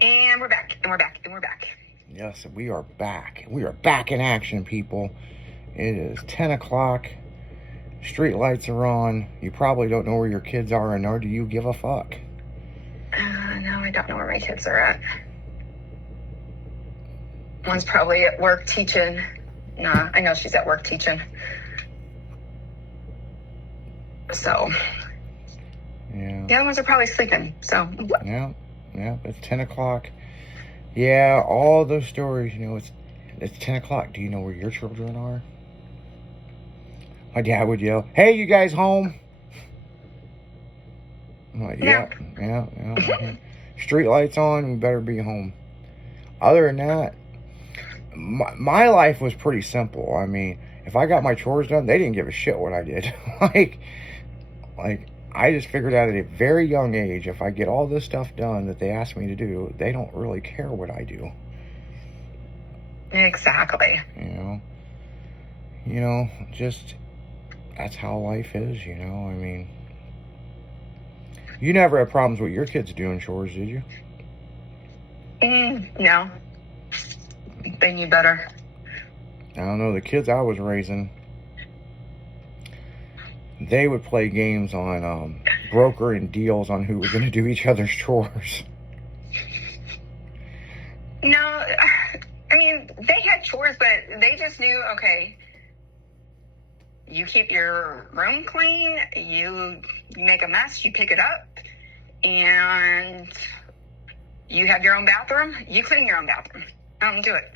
And we're back, and we're back, and we're back. Yes, we are back. We are back in action, people. It is 10 o'clock. Street lights are on. You probably don't know where your kids are, and nor do you give a fuck. No, I don't know where my kids are at. One's probably at work teaching. Nah, I know she's at work teaching. So, Yeah. the other ones are probably sleeping. So, Yeah, it's 10 o'clock. Yeah, all those stories, it's 10 o'clock. Do you know where your children are? My dad would yell, "Hey, you guys home?" I'm like, yeah. Street lights on, we better be home. Other than that, my life was pretty simple. I mean, if I got my chores done, they didn't give a shit what I did. like, I just figured out at a very young age, if I get all this stuff done that they ask me to do, they don't really care what I do. Exactly. Just, that's how life is, I mean, you never had problems with your kids doing chores, did you? No. They knew better. I don't know, the kids I was raising, they would play games on broker and deals on who was going to do each other's chores. No, I mean, they had chores, but they just knew, okay, you keep your room clean, you make a mess, you pick it up, and you have your own bathroom, you clean your own bathroom. I don't do it.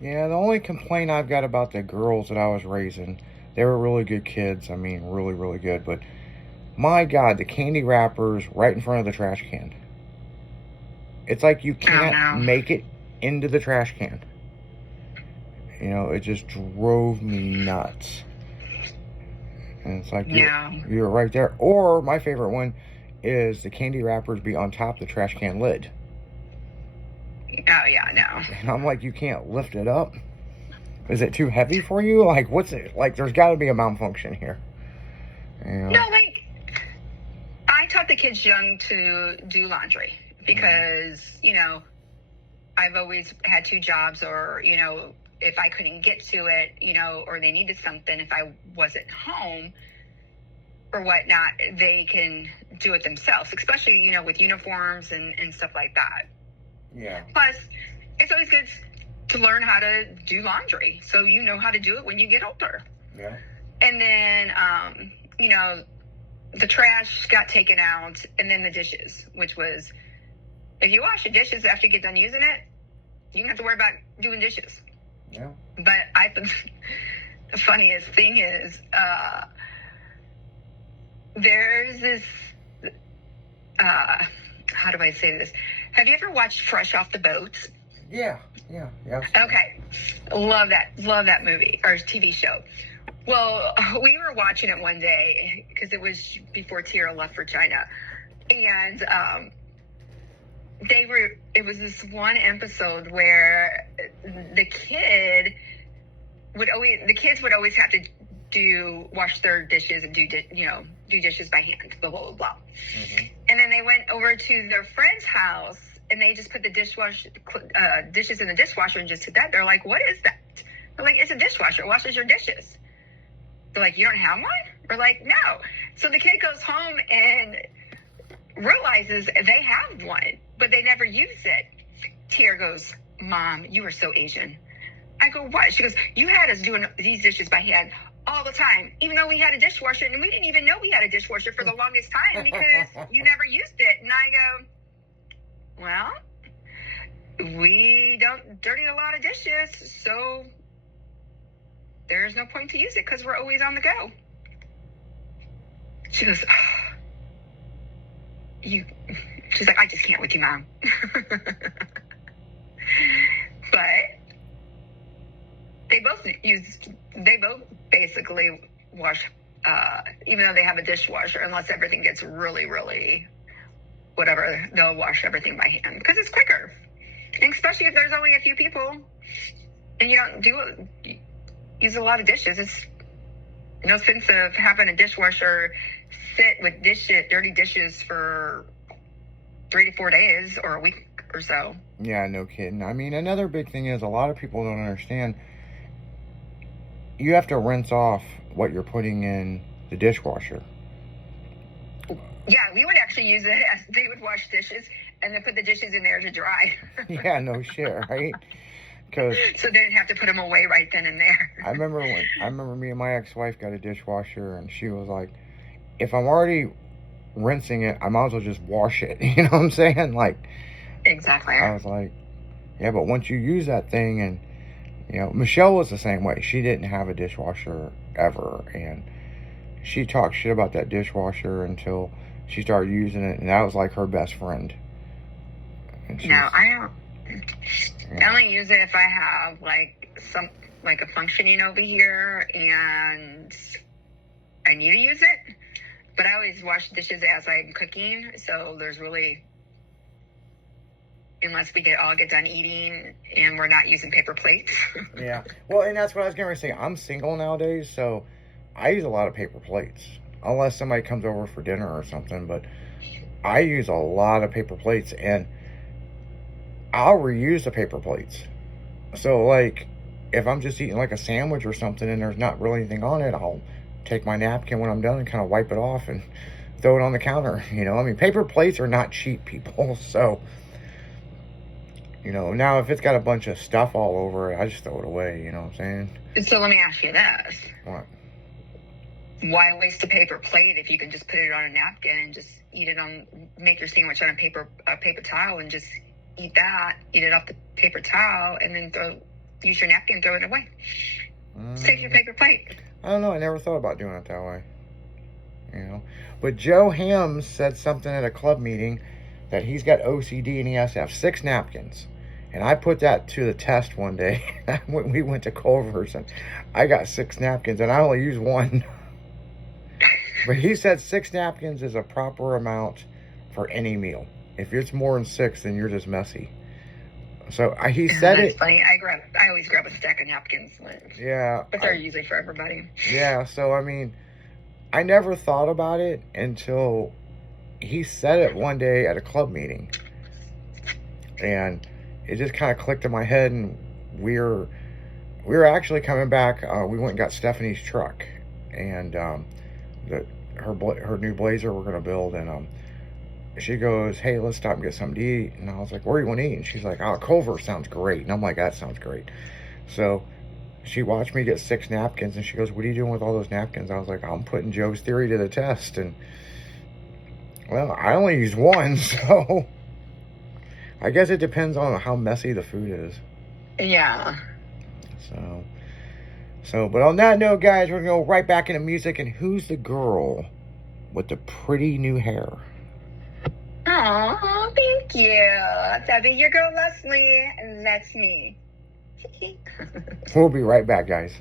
Yeah, the only complaint I've got about the girls that I was raising, they were really good kids. I mean, really, really good. But my God, the candy wrappers right in front of the trash can. It's like you can't make it into the trash can. It just drove me nuts. And it's like, you're right there. Or my favorite one is the candy wrappers be on top of the trash can lid. Oh, yeah, no. And I'm like, you can't lift it up? Is it too heavy for you? Like, what's it? Like, there's got to be a malfunction here. No, I taught the kids young to do laundry because, I've always had two jobs, or, if I couldn't get to it, or they needed something, if I wasn't home or whatnot, they can do it themselves, especially, with uniforms and stuff like that. Yeah. Plus, it's always good to learn how to do laundry, so you know how to do it when you get older. Yeah. And then, the trash got taken out, and then the dishes, which was, if you wash the dishes after you get done using it, you don't have to worry about doing dishes. Yeah. But I think the funniest thing is, there's this, how do I say this? Have you ever watched Fresh Off the Boat? Yeah. Okay. Love that movie or TV show. Well, we were watching it one day because it was before Tierra left for China. And it was this one episode where the kids would always have to wash their dishes and do dishes by hand, blah, blah, blah, blah. Mm-hmm. And then they went over to their friend's house and they just put the dishes in the dishwasher and just did that. They're like, what is that? They're like, it's a dishwasher. It washes your dishes. They're like, you don't have one? We're like, no. So the kid goes home and realizes they have one, but they never use it. Tia goes, Mom, you are so Asian. I go, what? She goes, you had us doing these dishes by hand all the time, even though we had a dishwasher, and we didn't even know we had a dishwasher for the longest time because you never used it. And I go, well, we don't dirty a lot of dishes, so there's no point to use it because we're always on the go. She goes, she's like, I just can't with you, Mom. But they both basically wash, even though they have a dishwasher, unless everything gets really, really whatever, they'll wash everything by hand because it's quicker. And especially if there's only a few people and you don't use a lot of dishes. It's no sense of having a dishwasher sit with dirty dishes for 3 to 4 days or a week or so. Yeah, no kidding. I mean, another big thing is a lot of people don't understand. You have to rinse off what you're putting in the dishwasher. Yeah, we would actually use it as they would wash dishes and then put the dishes in there to dry. Yeah, no shit, right? Because so they didn't have to put them away right then and there. I remember me and my ex-wife got a dishwasher, and she was like, if I'm already rinsing it, I might as well just wash it. You know what I'm saying? Like, exactly. I was like, yeah, but once you use that thing, and you know, Michelle was the same way. She didn't have a dishwasher ever, and she talked shit about that dishwasher until she started using it, and that was like her best friend. No, I don't. I only use it if I have like a functioning over here and I need to use it. But I always wash dishes as I'm cooking, so there's really, unless we all get done eating and we're not using paper plates. Yeah. Well, and that's what I was going to say. I'm single nowadays, so I use a lot of paper plates. Unless somebody comes over for dinner or something, but I use a lot of paper plates, and I'll reuse the paper plates. So, like, if I'm just eating like a sandwich or something and there's not really anything on it, I'll take my napkin when I'm done and kind of wipe it off and throw it on the counter. You know, I mean, paper plates are not cheap, people. So, you know, now if it's got a bunch of stuff all over it, I just throw it away. You know what I'm saying? So let me ask you this. What? Why waste a paper plate if you can just put it on a napkin and just make your sandwich on a paper towel and just eat it off the paper towel and then use your napkin and throw it away. Save your paper plate. I don't know. I never thought about doing it that way. You know, but Joe Hams said something at a club meeting that he's got OCD and he has to have 6 napkins. And I put that to the test one day when we went to Culver's, and I got 6 napkins and I only used 1. But he said 6 napkins is a proper amount for any meal. If it's more than 6, then you're just messy. So he said That's funny. I always grab a stack of napkins. Yeah. But they're usually for everybody. Yeah. So I mean, I never thought about it until he said it one day at a club meeting, and it just kind of clicked in my head. And we were actually coming back. We went and got Stephanie's truck, and her new Blazer we're gonna build, and she goes, hey, let's stop and get something to eat. And I was like, where do you want to eat? And she's like, oh, Culver sounds great. And I'm like, that sounds great. So she watched me get 6 napkins, and she goes, what are you doing with all those napkins? I was like, I'm putting Joe's theory to the test. And, well, I only used 1, so I guess it depends on how messy the food is. Yeah. So, but on that note, guys, we're going to go right back into music. And who's the girl with the pretty new hair? Oh, thank you. That'd be your girl, Leslie, and that's me. We'll be right back, guys.